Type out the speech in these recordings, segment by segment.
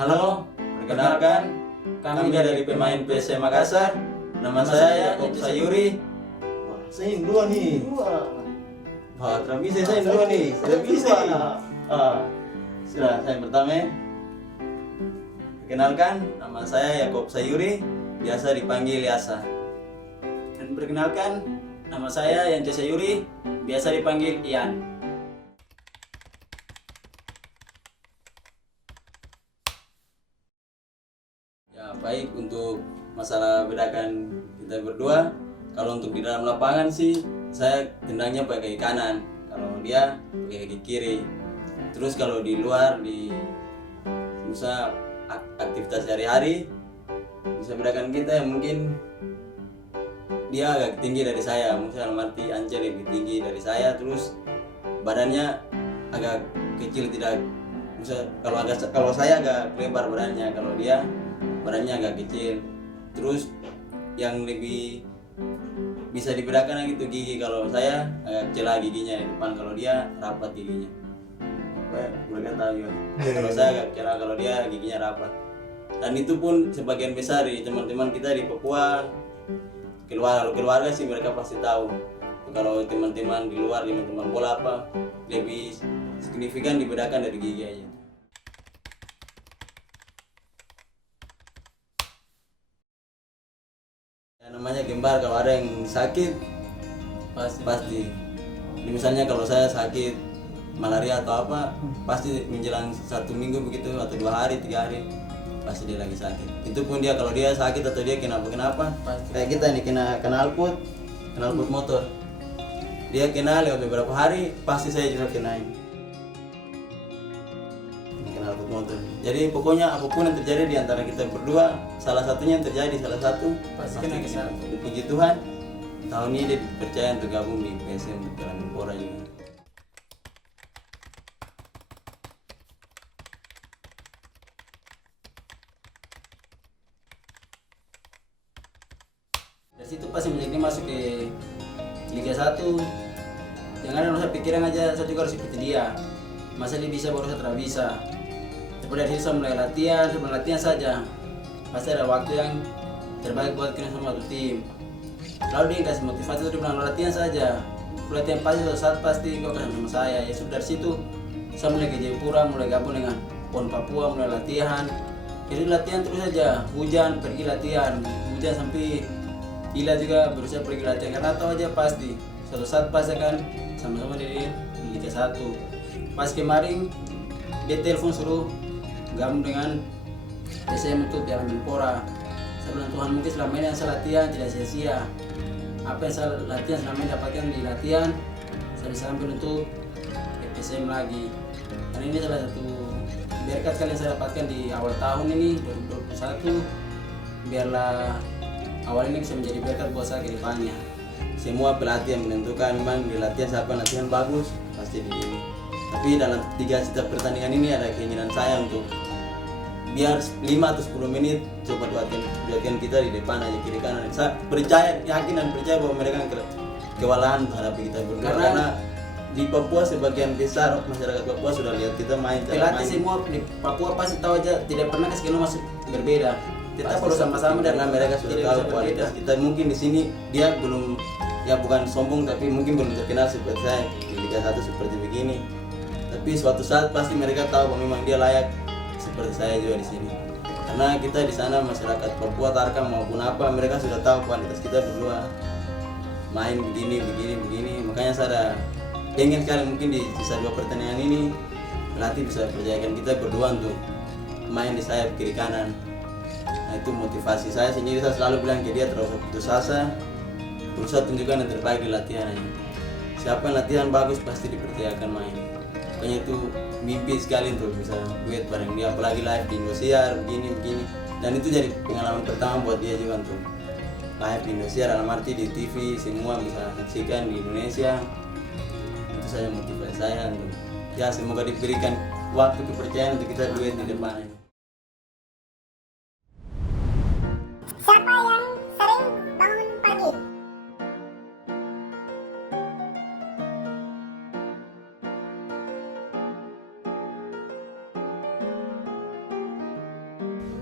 Halo, perkenalkan, kami dari pemain PS Makassar. Nama saya Yakob Sayuri. Wah, saya yang dua nih. Wah, tidak bisa saya yang dua nih. Tidak bisa. Sudah, saya yang pertama. Perkenalkan, nama saya Yakob Sayuri, biasa dipanggil Yasa. Dan perkenalkan, nama saya Yance Sayuri, biasa dipanggil Ian. Ya, baik untuk masalah bedakan kita berdua. Kalau untuk di dalam lapangan sih, saya tendangnya pakai kaki kanan. Kalau dia pakai kaki kiri. Terus kalau di luar di misal aktivitas sehari-hari, bisa bedakan kita yang mungkin dia agak tinggi dari saya. Misalnya arti Ance lebih tinggi dari saya, terus badannya agak kecil, tidak misal kalau saya agak lebar badannya, kalau dia badannya agak kecil. Terus yang lebih bisa dibedakan gitu gigi, kalau saya agak celah giginya di depan, kalau dia rapat giginya. Mereka tahu ya. Kalau saya agak celah, kalau dia giginya rapat. Dan itu pun sebagian besar di teman-teman kita di Papua, keluarga sih mereka pasti tahu. Kalau teman-teman di luar, teman-teman bola apa, lebih signifikan dibedakan dari gigi aja. Namanya gembar, kalau ada yang sakit pasti. Misalnya kalau saya sakit malaria atau apa, pasti menjelang 1 minggu begitu atau 2 hari 3 hari pasti dia lagi sakit. Itu pun dia kalau dia sakit atau dia kenapa kayak kita nih kena knalpot motor, dia kena lewat beberapa hari, pasti saya juga kena ini knalpot motor. Jadi pokoknya apapun yang terjadi di antara kita berdua, salah satunya yang terjadi, salah satu pasti kena. Puji Tuhan, tahun ini dia dipercaya untuk gabung di PSM untuk Piala Menpora juga. Dari situ pasti menjadi masuk ke Liga 1. Yang ada saya pikiran aja, saya juga harus seperti dia. Masa dia bisa baru saya tidak bisa. Tapi dari situ saya mulai latihan saja. Pasti ada waktu yang terbaik buat kita sama satu tim. Lalu dia kasih motivasi, dia bilang latihan saja. Latihan pasti suatu saat pasti kau akan sama saya. Ya sudah, dari situ saya mulai ke Jayapura, mulai gabung dengan PON Papua, mulai latihan. Jadi latihan terus saja, hujan pergi latihan, hujan sampai gila juga berusaha pergi latihan, karena tahu aja pasti suatu saat pasti akan sama-sama di Liga 1. Pas kemarin dia telepon suruh gabung dengan PSM untuk Piala Menpora. Saya bilang, Tuhan, mungkin selama ini yang saya latihan tidak sia-sia. Apa yang saya latihan selama ini dapatkan di latihan, saya bisa ambil untuk PSM lagi. Karena ini salah satu berkat kali yang saya dapatkan di awal tahun ini 2021. Biarlah awal ini bisa menjadi berkat buat saya ke depannya. Semua pelatih yang menentukan memang di latihan siapa latihan bagus pasti di ini. Tapi dalam 3 setiap pertandingan ini ada keinginan saya untuk biar 5 atau 10 menit coba latihan kita di depan aja, kiri kanan. Saya yakin dan percaya bahwa mereka kewalahan menghadapi kita berdua, karena di Papua sebagian besar masyarakat Papua sudah lihat kita main. Pelatih semua di Papua pasti tahu aja, tidak pernah kasih masih berbeda. Kita perlu sama-sama, karena mereka sudah tahu kualitas kita. Mungkin di sini dia belum, ya bukan sombong, tapi mungkin belum terkenal seperti saya di Liga 1 seperti begini. Tapi suatu saat pasti mereka tahu bahwa memang dia layak seperti saya juga di sini. Karena kita di sana masyarakat Papua, Tarkam maupun apa, mereka sudah tahu kualitas kita berdua main begini. Makanya saya pengen sekali mungkin di sisa 2 pertandingan ini pelatih bisa percayakan kita berdua untuk main di sayap kiri kanan. Nah, itu motivasi saya sendiri. Saya selalu bilang ke dia, terus putus asa, berusaha tunjukkan yang terbaik di latihan aja. Siapa yang latihan bagus pasti dipercayakan main. Pokoknya itu mimpi sekali untuk bisa duet bareng dia, apalagi live di Indosiar begini. Dan itu jadi pengalaman pertama buat dia juga untuk live di Indosiar, dalam arti di TV semua bisa saksikan di Indonesia. Itu saja motivasi saya untuk ya semoga diberikan waktu kepercayaan untuk kita duet di depan. Siapa yang sering bangun pagi?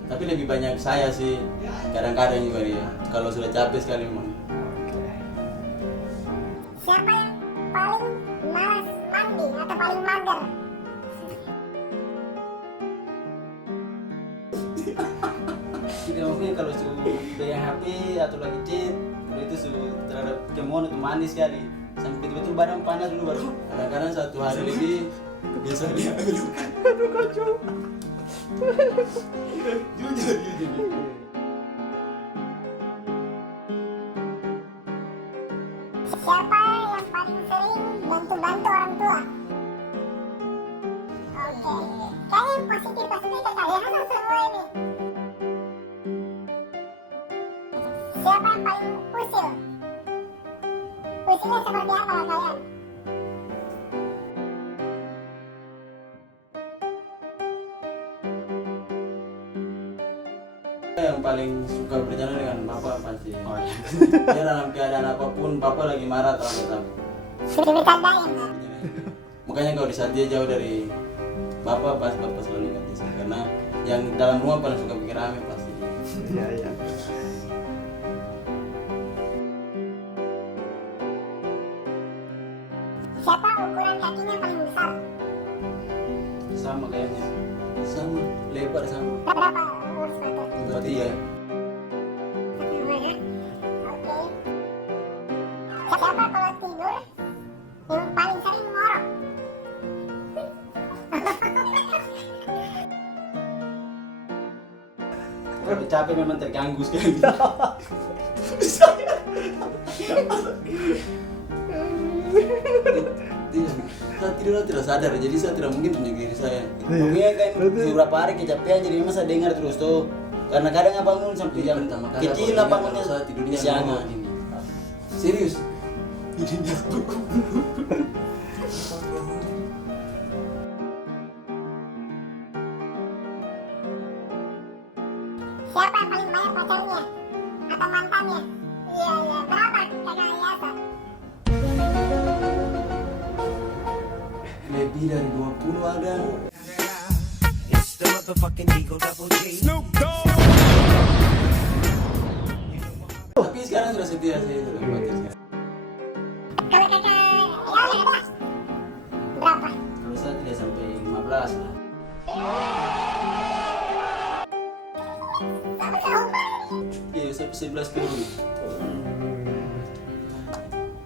Tapi lebih banyak saya sih. Kadang-kadang juga dia. Kalau sudah capek sekali memang. Siapa yang paling malas mandi atau paling mager? Tidak mungkin kalau su pegang HP atau lagi chat, kalau itu su terhadap kemauan itu manis sekali. Sampai betul-betul badan panas dulu baru. Kadang-kadang 1 hari lebih biasa dia. Aduh kacau. Jujur. Siapa yang paling sering bantu-bantu orang tua? Oke, kayaknya yang positif kalian semua ini. Siapa yang paling usil? Usilnya seperti apa kalian? Yang paling suka berjalan dengan bapak pasti. Dia dalam keadaan apapun, bapak lagi marah atau tetap. Dibercandain. Makanya kalau di saat dia jauh dari bapak, pas bapak selalu ingat dia. Karena yang dalam rumah paling suka bikin rame pasti dia. Iya, iya. Siapa ukuran kakinya paling besar? Sama kayaknya. Sama, lebar sama. Berapa umur sepatu? Berarti ya. Oke. Siapa kalau tidur yang paling sering ngorok? Kalau capek memang terganggu sekali. Saya tidak sadar, jadi saya tidak mungkin tunjuk diri saya. Pokoknya kan beberapa hari kecapean, jadi memang saya dengar terus tuh. Karena kadang bangun sampai jam kecil lah bangunnya, saya tidurnya siangan ini. Serius? Siapa yang paling banyak pacarnya? Atau mantannya? Iya, berapa kakak Yasa? Lebih dari 20 ada. It's the motherfucking Eagle Double G. Tapi sekarang sudah setia saya sudah khawatir sekarang. Kalau kakak Yasa berapa? Kalau saya tidak sampai 15 lah. Satu tahun. Iya, saya 11 turun.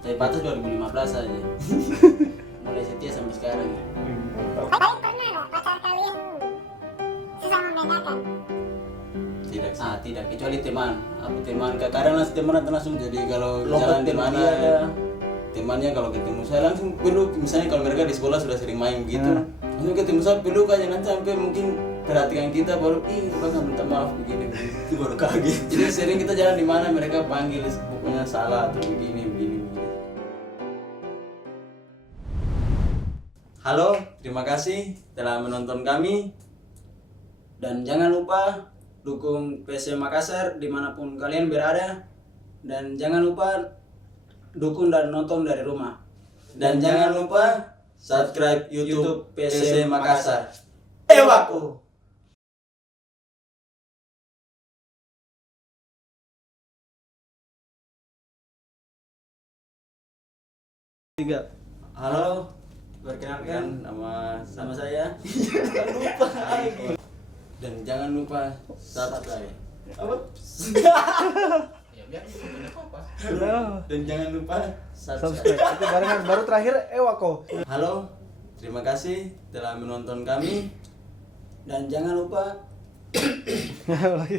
Saya batas 2015 saja. Mulai setia sampai sekarang. Tapi pernah nggak pacar kalian susah membedakan? Tidak, tidak, kecuali teman. Aku teman, kadang teman langsung jadi kalau Lompat jalan di teman mana dia ada. temannya kalau ketemu saya langsung peluk. Misalnya kalau mereka di sekolah sudah sering main begitu, langsung ketemu saya peluk aja, nanti sampai mungkin perhatikan kita baru bang minta maaf begini itu baru kaget. Jadi sering kita jalan di mana mereka panggil pokoknya salah atau begini. Halo, terima kasih telah menonton kami. Dan jangan lupa dukung PSM Makassar dimanapun kalian berada. Dan jangan lupa dukung dan nonton dari rumah. Dan jangan lupa subscribe YouTube PSM Makassar. Ewaku! Tiga. Halo, perkenalkan nama saya. Lupa lagi. Dan jangan lupa subscribe. Apa? Dan jangan lupa Subscribe. Itu barengan baru terakhir Ewako. Halo, terima kasih telah menonton kami. Dan jangan lupa Lagi.